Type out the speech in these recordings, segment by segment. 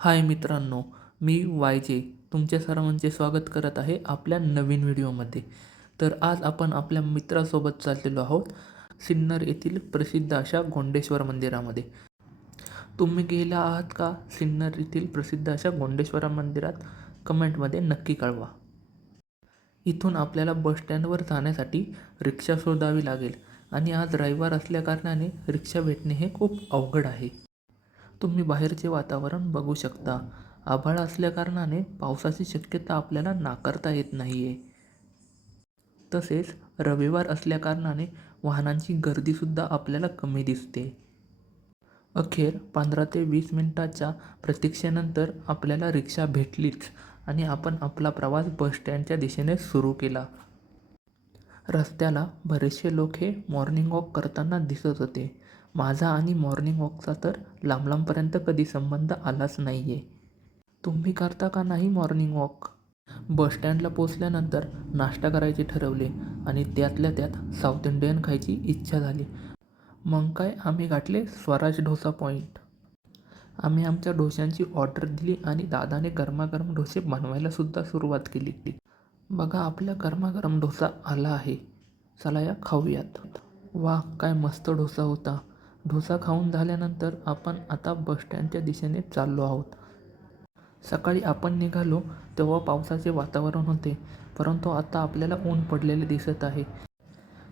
हाय मित्रांनो, मी वाय तुमच्या सर्वांचे स्वागत करत आहे आपल्या नवीन व्हिडिओमध्ये. तर आज आपण आपल्या मित्रासोबत चाललेलो आहोत सिन्नर येथील प्रसिद्ध अशा गोंडेश्वर मंदिरामध्ये. तुम्ही गेला आहात का सिन्नर येथील प्रसिद्ध अशा गोंडेश्वर मंदिरात? कमेंटमध्ये नक्की कळवा. इथून आपल्याला बसस्टँडवर जाण्यासाठी रिक्षा शोधावी लागेल आणि आज रविवार असल्याकारणाने रिक्षा भेटणे हे खूप अवघड आहे. तुम्ही बाहेरचे वातावरण बघू शकता. आभाळ असल्याकारणाने पावसाची शक्यता आपल्याला नाकारता येत नाही आहे. तसेच रविवार असल्याकारणाने वाहनांची गर्दीसुद्धा आपल्याला कमी दिसते. अखेर 15 ते 20 मिनिटाच्या प्रतीक्षेनंतर आपल्याला रिक्षा भेटलीच आणि आपण आपला प्रवास बसस्टँडच्या दिशेने सुरू केला. रस्त्याला बरेचसे लोक हे मॉर्निंग वॉक करताना दिसत होते. माझा आणि मॉर्निंग वॉकचा तर लांब-लांबपर्यंत कधी संबंध आलाच नाही आहे. तुम्ही करता का नाही मॉर्निंग वॉक? बसस्टँडला पोचल्यानंतर नाश्ता करायचे ठरवले आणि त्यातल्या त्यात साऊथ इंडियन खायची इच्छा झाली. मग काय आम्ही गाठले स्वराज डोसा पॉईंट. आम्ही आमच्या डोशांची ऑर्डर दिली आणि दादाने गरमागरम डोसे बनवायलासुद्धा सुरुवात केली. बघा आपला गरमागरम डोसा आला आहे. चला या खाऊयात. वाह काय मस्त डोसा होता. डोसा खाऊन झाल्यानंतर आपण आता बसस्टँडच्या दिशेने चाललो आहोत. सकाळी आपण निघालो तेव्हा पावसाचे वातावरण होते, परंतु आता आपल्याला ऊन पडलेले दिसत आहे.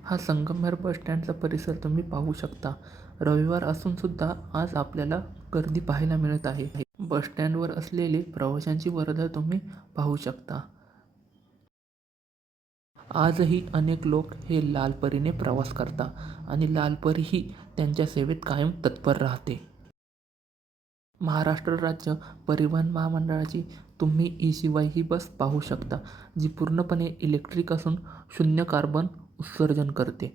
हा संगमनेर बसस्टँडचा परिसर तुम्ही पाहू शकता. रविवार असूनसुद्धा आज आपल्याला गर्दी पाहायला मिळत आहे. बसस्टँडवर असलेली प्रवाशांची वर्दळ तुम्ही पाहू शकता. आजही अनेक लोक हे लालपरीने प्रवास करता आणि लालपरीही त्यांच्या सेवेत कायम तत्पर राहते. महाराष्ट्र राज्य परिवहन महामंडळाची तुम्ही ई-शिवाय ही बस पाहू शकता, जी पूर्णपणे इलेक्ट्रिक असून 0 कार्बन उत्सर्जन करते.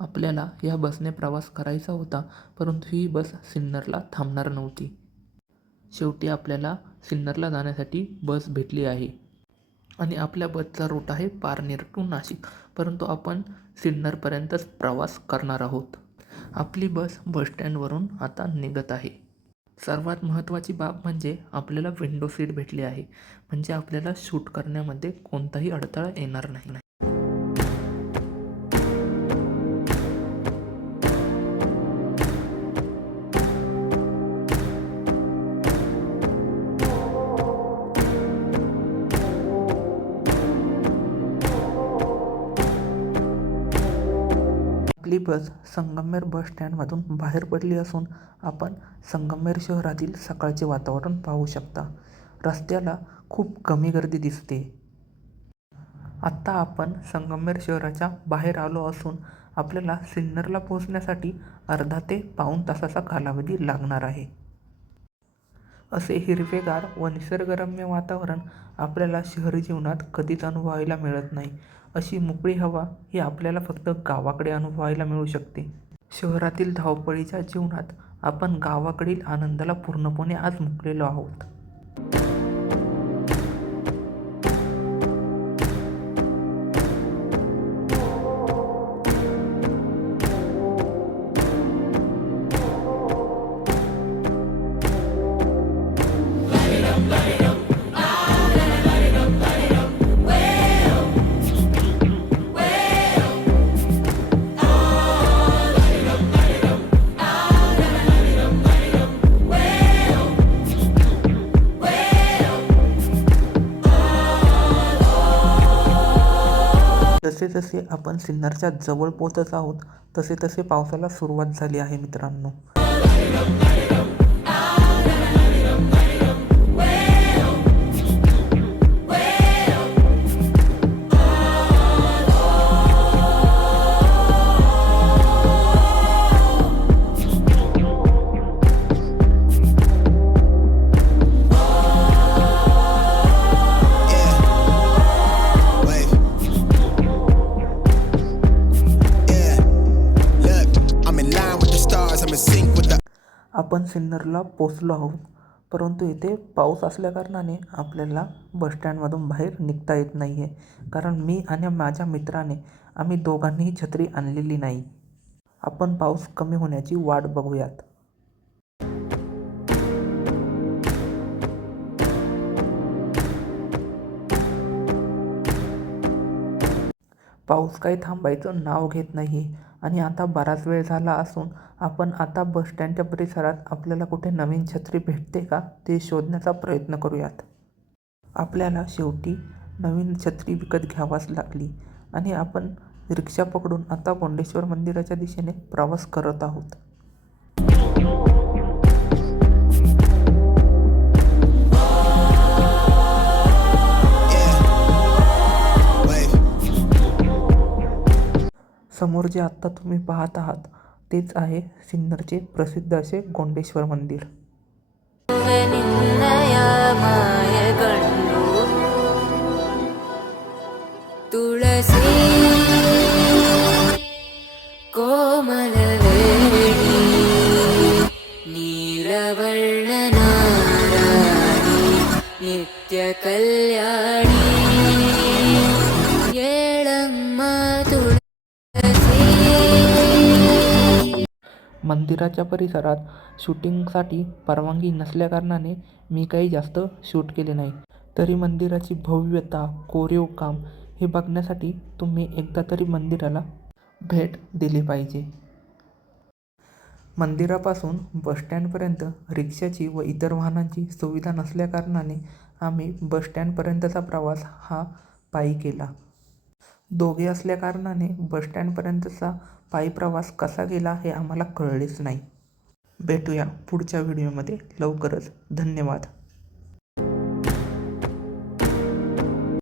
आपल्याला या बसने प्रवास करायचा होता, परंतु ही बस सिन्नरला थांबणार नव्हती. शेवटी आपल्याला सिन्नरला जाण्यासाठी बस भेटली आहे आणि आपल्या बसचा रूट आहे पारनेर टू नाशिक, परंतु आपण सिन्नरपर्यंतच प्रवास करणार आहोत. आपली बस बसस्टँडवरून आता निघत आहे. सर्वात महत्त्वाची बाब म्हणजे आपल्याला विंडो सीट भेटली आहे, म्हणजे आपल्याला शूट करण्यामध्ये कोणताही अडथळा येणार नाही. आपली बस संगमनेर बस स्टँडमधून बाहेर पडली असून आपण संगमनेर शहरातील सकाळचे वातावरण पाहू शकता. रस्त्याला खूप कमी गर्दी दिसते. आत्ता आपण संगमनेर शहराच्या बाहेर आलो असून आपल्याला सिन्नरला पोहोचण्यासाठी अर्धा ते पाऊण तासाचा कालावधी लागणार आहे. असे हिरवेगार व निसर्गरम्य वातावरण आपल्याला शहरी जीवनात कधीच अनुभवायला मिळत नाही. अशी मोकळी हवा ही आपल्याला फक्त गावाकडे अनुभवायला मिळू शकते. शहरातील धावपळीच्या जीवनात आपण गावाकडील आनंदाला पूर्णपणे आज मुकलेलो आहोत. जसे जसे आपण सिन्नरच्या जवळ पोहोचत आहोत तसे तसे पावसाला सुरुवात झाली आहे मित्रांनो. आपण सिन्नरला पोचलो आहोत, परंतु इथे पाऊस असल्याकारणाने आपल्याला बसस्टँडमधून बाहेर निघता येत नाही आहे. कारण मी आणि माझ्या मित्राने आम्ही दोघांनीही छत्री आणलेली नाही. आपण पाऊस कमी होण्याची वाट बघूयात. पाऊस काही थांबायचं नाव घेत नाही आणि आता बराच वेळ झाला असून आपण आता बस स्टँडच्या परिसरात आपल्याला कुठे नवीन छत्री भेटते का ते शोधण्याचा प्रयत्न करूयात. आपल्याला शेवटी नवीन छत्री विकत घ्यावाच लागली आणि आपण रिक्षा पकडून आता गोंडेश्वर मंदिराच्या दिशेने प्रवास करत आहोत. समोर जे आत्ता तुम्ही पाहत आहात तेच आहे सिन्नरचे प्रसिद्ध असे गोंडेश्वर मंदिर. तुळसी कोमलवेणी नीलवर्णनाराणी नित्यकल्याणी येळम्मा तुळसी. मंदिराच्या परिसरात शूटिंगसाठी परवानगी नसल्याकारणाने मी काही जास्त शूट केले नाही. तरी मंदिराची भव्यता, कोरीव काम हे बघण्यासाठी तुम्ही एकदा तरी मंदिराला भेट दिली पाहिजे. मंदिरापासून बसस्टँडपर्यंत रिक्षाची व इतर वाहनांची सुविधा नसल्याकारणाने आम्ही बसस्टँडपर्यंतचा प्रवास हा पायी केला. दोघे असल्याकारणाने बसस्टँडपर्यंतचा पायी प्रवास कसा गेला हे आम्हाला कळलेच नाही. भेटूया पुढच्या व्हिडिओमध्ये लवकरच. धन्यवाद.